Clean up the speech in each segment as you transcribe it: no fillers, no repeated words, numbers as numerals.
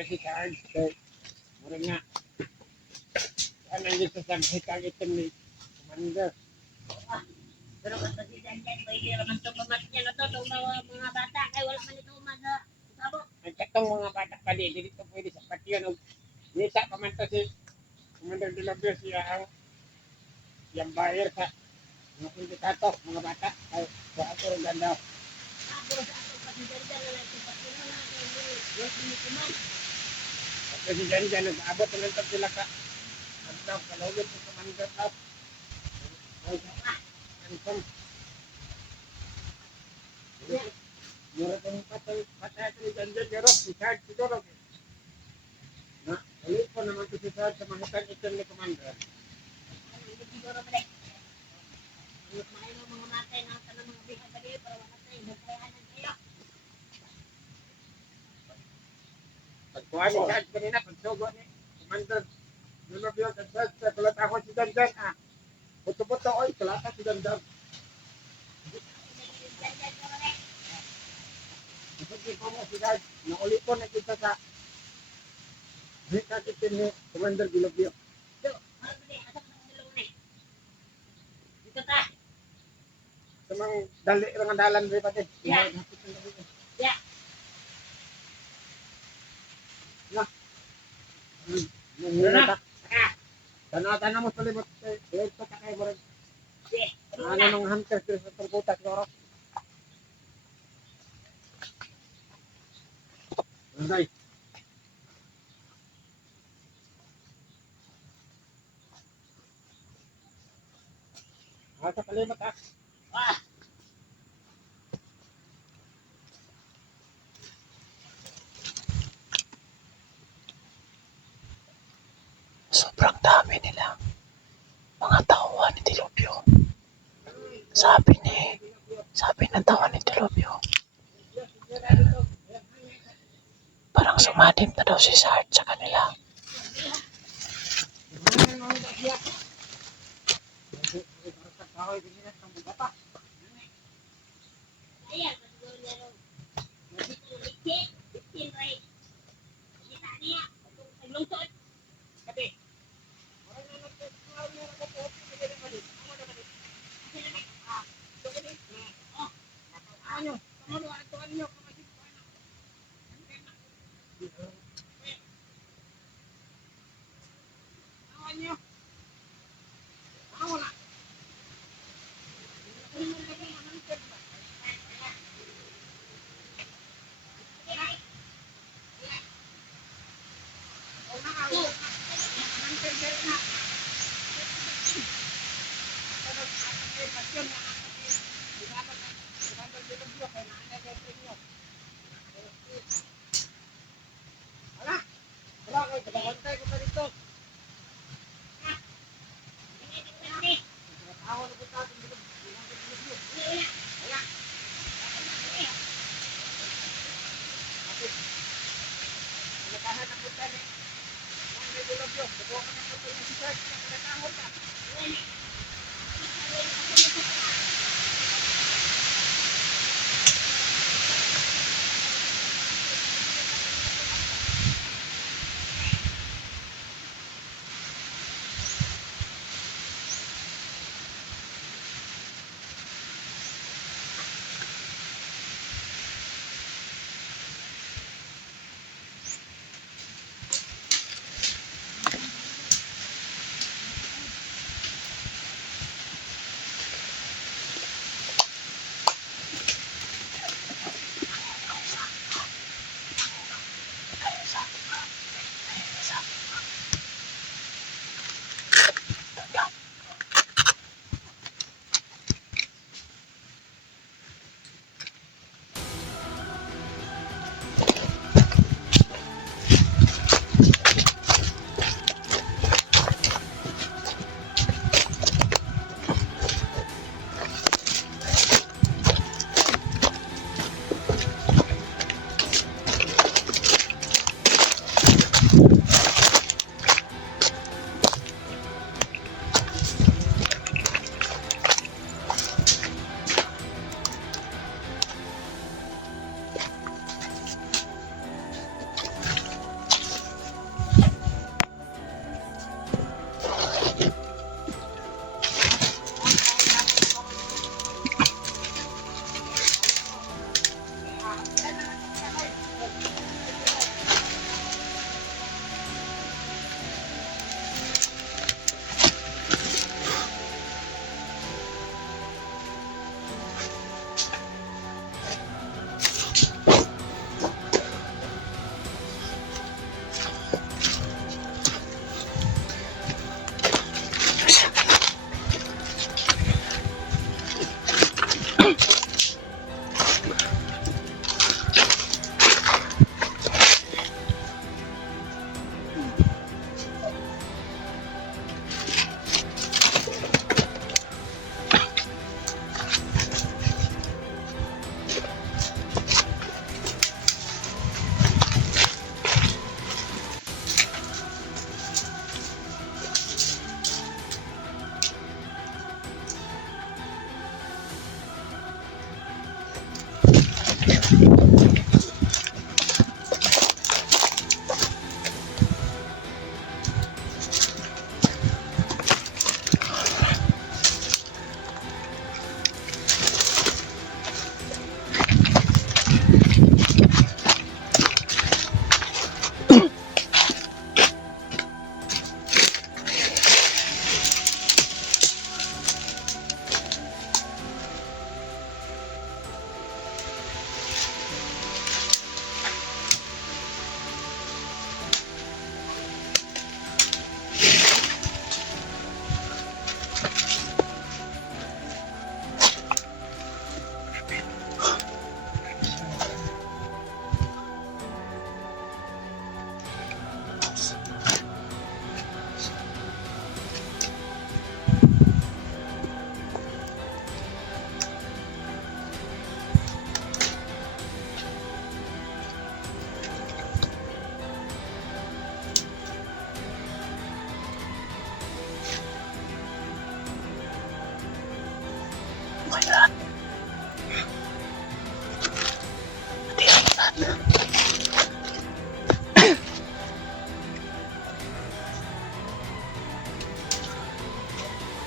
Kasi Charles, mura nga. Ano yung sasagay kang itim ni Commander? Pero basta si Janjan, pwede naman ito pamatnya na ito. Itong mga bata, kaya wala man ito sabot. Ang katong mga bata pa dito pwede sa patio. Nisa pa man to si Commander de la Vez siya ang yung buyer sa mga sindikato, mga bata. Ay, sa ato rin ganda. Puro sa ato, pati Janjan na lang ito. Pati na lang ito. Yung sinikuman. Kasi dyan, nag-abot na lang sila ka. Ano daw, kalawin sa Commander daw. Ay, ang mura kang patay ni Janjan, pero si Charles siguro. Na, ulit po naman si Charles sa mga itim ni Commander. Hindi siguro ba rin. Kumain ng mga matay na sa mga bihag ba rin. Para wala tayo. Nagkayanan kayo. Pagkuha ni Charles kanina, pagsugo ni Commander. Nilabyo ka Charles, kulat ako si Janjan. Puto-puto, oy, kulat ako si Janjan. Kasi po mo si Charles, nauli po na kita sa bihag itim ni Commander Bilobio. So, ano ba rin? Asap ng dalawa na eh. Dito ta. Sa mga dali, mga dalan rin pati. Yeah. Yeah. Nangyari ka. Tanaw-tanaw mo sa libot. Ito ka kayo mo rin. Ano nung hunter sa turbutas siguro? Nanday. Sa kalimot ha. Sobrang dami nila. Mga tauhan ni Dilopio. Sabi ng tauhan ni Dilopio, parang sumadip na daw si Sart sa kanila. Ayan, siguro niya rin. Nagsikit, 15 right. Kita niya. Naglungsod. Kati. Ano? Ano ato anyo kamagin ko ano? Anyo. Wala. may dilobyo. Bukuha ka ng puto yung si George. Nakatahon ka.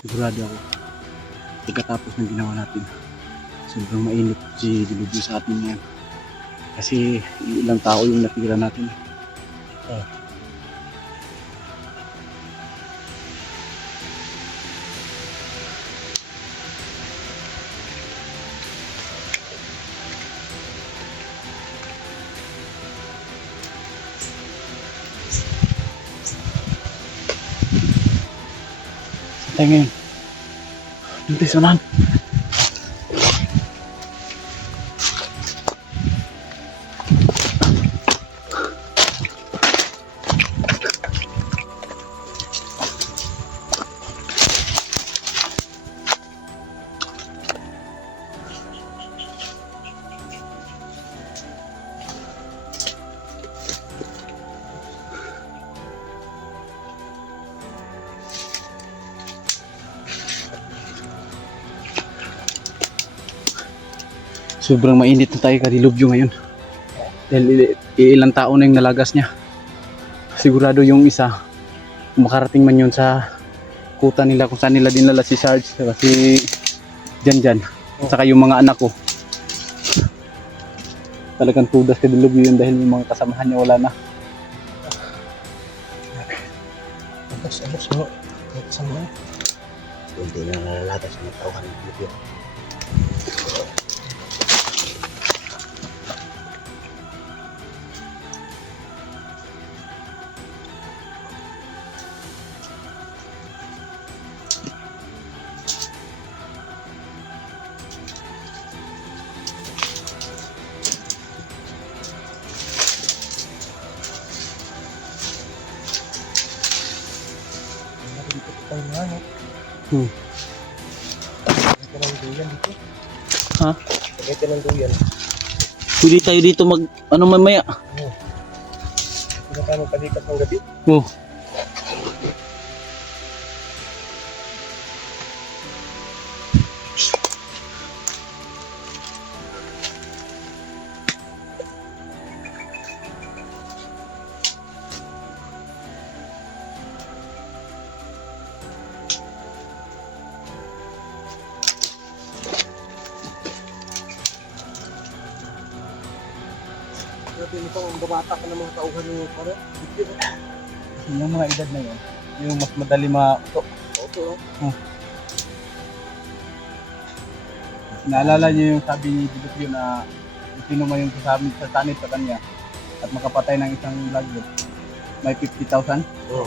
Sigurado ako, pagkatapos ng ginawa natin, sobrang mainit si dilubyo sa atin ngayon. Kasi ilang tao yung natira natin. Tayo ngayon. Doon tayo sa unahan. sobrang mainit na tayo kadilubyo ngayon. Dahil ilang tao na yung nalagas niya. Sigurado yung isa, kung makarating man yun sa kuta nila kung saan nila dinala si Sarge kasi dyan. Saka yung mga anak ko. Talagang tudas kadilubyo yun dahil yung mga kasamahan niya wala na. Hindi na nalalata sa mga tauhan ng video. Ha? Pagkita ng duyan. Pwede tayo dito mag ano mamaya. Hindi tayo magpalikas ng gabi. Oh. Grabe nito ang babata ka ng mga tauhan ng para. Yung mga edad na yun, yung mas madali mauto. Oto. Naalala niyo yung sabi ni Dilupio na kung sino man yung sasanit sa kanya at makapatay ng isang vlogger, may 50,000. Oo.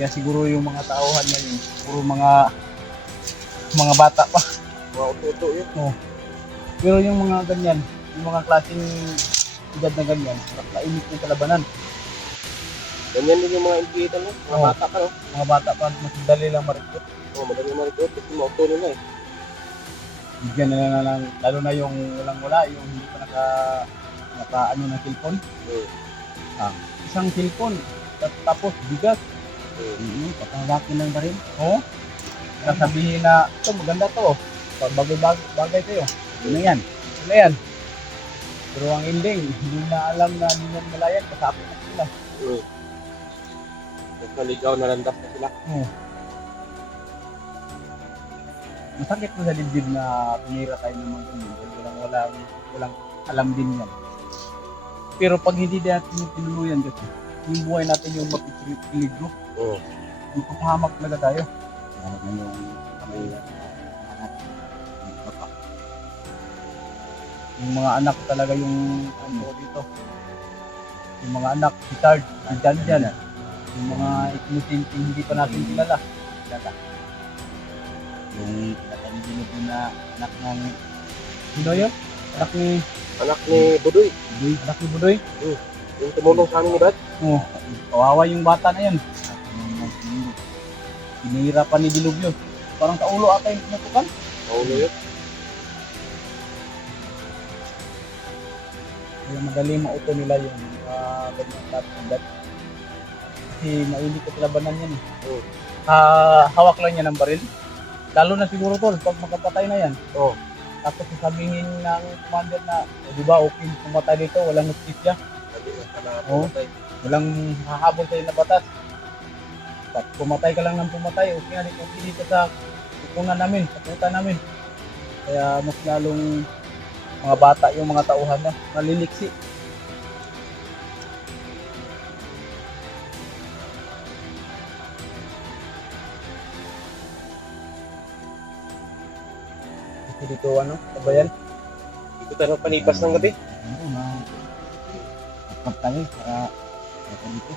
Kaya siguro yung mga tauhan na yun, puro mga bata pa. Mga oto yun. Pero yung mga ganyan, yung mga klaseng edad na ganyan, nakainit yung kalabanan. Ganyan din yung mga impitan no? Mga Oo. bata pa no? Mga bata pa, mas madali lang marikot. Oo, madali marikot kasi mga oto nila eh. Bigyan nila na lang, lalo na yung walang-wala, yung hindi pa naka ano ng cellphone. Isang cellphone, tapos bigat. Patanggakin lang ba rin? Oo. Sasabihin na, ito maganda to. Pag bagay kayo. Ano yan? Ano yan? Pero ang ending, hindi na alam na hindi na malayan, kasapit na sila. Nagkaligaw na landas na sila. Masakit na sa dibdib na pinira tayo ng mga ganyan. Walang alam din yan. Pero pag hindi natin tinuluyan kasi, yung buhay natin yung mapipiligro, Oo. yung papahamak talaga tayo. Ano na yung kamay Yung mga anak ko talaga yung ano dito. Yung mga anak, si Sarge, si Jan. Yung mga inusinting hindi pa natin kilala. yung pinatanidinig mo na anak ng Sino yun? anak ni Budoy. Anak ni Budoy. Yung tumulong sa amin ni Brad. Oh, kawawa yung bata na yun. Pinira pa ni Dilubyo. Parang kaulo ata yung pinutukan. Paulo yun. Kaya madali mauto nila yung ganyan edad. Kasi mainit sa labanan yan. Hawak lang yan ng baril. Lalo na siguro tol, pag magkapatay na yan. Oo. Tapos sasabihin ng commander na, di ba, okay, pumatay dito, walang justisya. Sabi na pala Oo. pumatay. Walang hahabol sa'yo na batas. Pag pumatay ka lang ng pumatay, okay dito sa kukunan namin, sa puta namin. Kaya mas lalong mga bata yung mga tauhan na maliliksi. Dito ano, sabayan? Dito tayo panipas ng gabi. Ano na, kapag tayo para dito.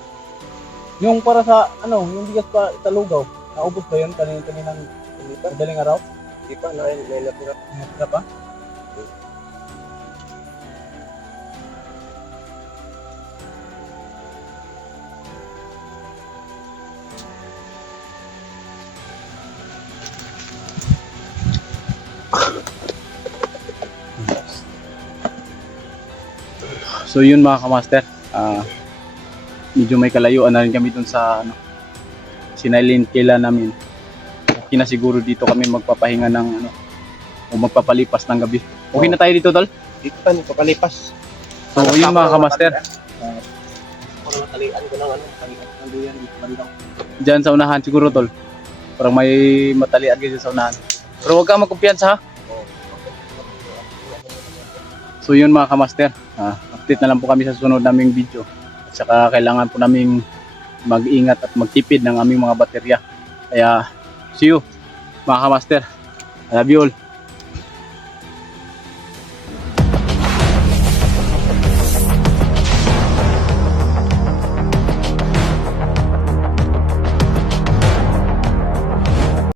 Yung para sa, ano, yung bigas pa sa lugaw, naubos ba yun kaninang madaling araw? Hindi pa, natira. Natira pa? So yun mga kamaster, medyo may kalayuan na rin kami dun sa sinailin kila namin. Okay na siguro dito kami magpapahinga ng o magpapalipas ng gabi. Okay na tayo dito tol? Dito tayo papalipas. So yun mga kamaster, Kung natalian ko ng ano, talian ng duyan dito bandaw. dyan sa unahan siguro tol. Parang may matalian kasi sa unahan. Pero huwag kang magkumpiyansa ha. So yun mga kamaster, update na lang po kami sa susunod naming video. At saka kailangan po naming mag-ingat at magtipid ng aming mga baterya. Kaya see you mga kamaster. I love you all.